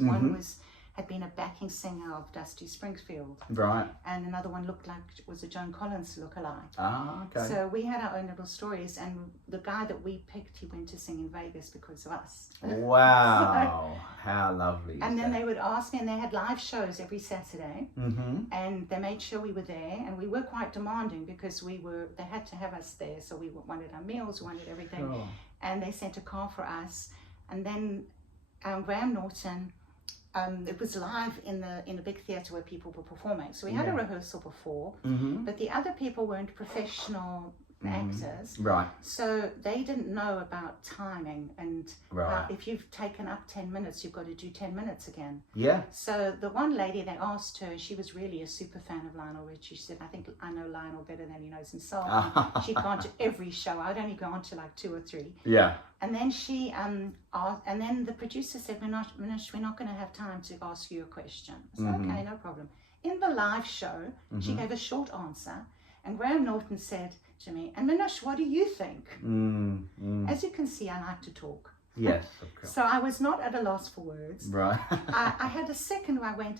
actors. One had been a backing singer of Dusty Springfield. Right. And another one looked like it was a Joan Collins lookalike. Ah, okay. So we had our own little stories, and the guy that we picked, he went to sing in Vegas because of us. Wow, how lovely. And then they would ask me, and they had live shows every Saturday, and they made sure we were there, and we were quite demanding because they had to have us there, so we wanted our meals, we wanted everything, and they sent a car for us. And then Graham Norton, it was live in the big theatre where people were performing. So we had a rehearsal before, but the other people weren't professional actors. Right. So they didn't know about timing and if you've taken up 10 minutes, you've got to do 10 minutes again. Yeah. So the one lady, they asked her, she was really a super fan of Lionel Richie. She said, I think I know Lionel better than he knows himself. She'd gone to every show. I'd only gone to like 2 or 3. Yeah. And then she asked, and then the producer said, Minouche, we're not going to have time to ask you a question. I said, okay, no problem. In the live show, she gave a short answer, and Graham Norton said to me, and Minouche, what do you think? As you can see, I like to talk. Yes, of course. So I was not at a loss for words. Right. I had a second where I went,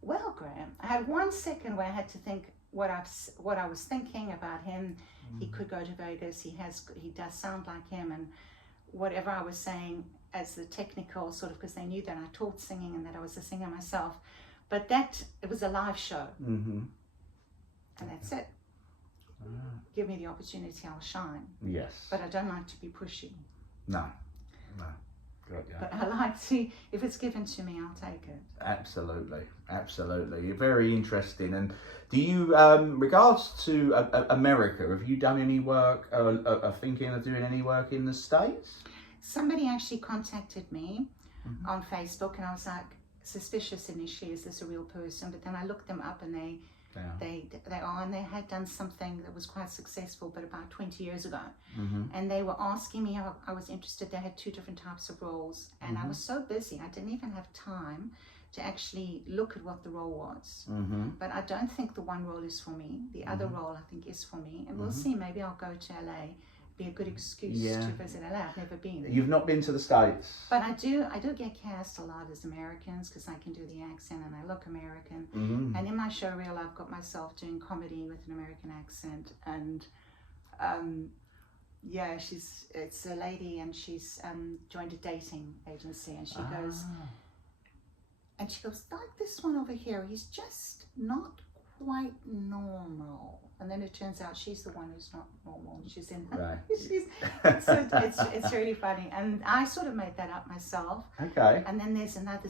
well, Graham, I had 1 second where I had to think what I was thinking about him. He could go to Vegas. He does sound like him, and whatever I was saying as the technical sort of, because they knew that I taught singing and that I was a singer myself. But it was a live show. And that's it. Give me the opportunity, I'll shine. Yes. But I don't like to be pushy. No. Good, yeah. But I like to, if it's given to me, I'll take it. Absolutely. You're very interesting. And do you, regards to America, have you done any work, are thinking of doing any work in the States? Somebody actually contacted me on Facebook, and I was like suspicious initially, is this a real person? But then I looked them up, and they are, and they had done something that was quite successful, but about 20 years ago. And they were asking me if I was interested. They had 2 different types of roles, and I was so busy I didn't even have time to actually look at what the role was. But I don't think the one role is for me. The other role I think is for me, and we'll see. Maybe I'll go to LA. Be a good excuse to visit LA. I've never been. You've not been to the States? But I do get cast a lot as Americans because I can do the accent and I look American. And in my show reel, I've got myself doing comedy with an American accent. And it's a lady, and she's joined a dating agency, and she goes, like this one over here, he's just not quite normal. And then it turns out she's the one who's not normal. She's in. Right. So it's really funny, and I sort of made that up myself. Okay. And then there's another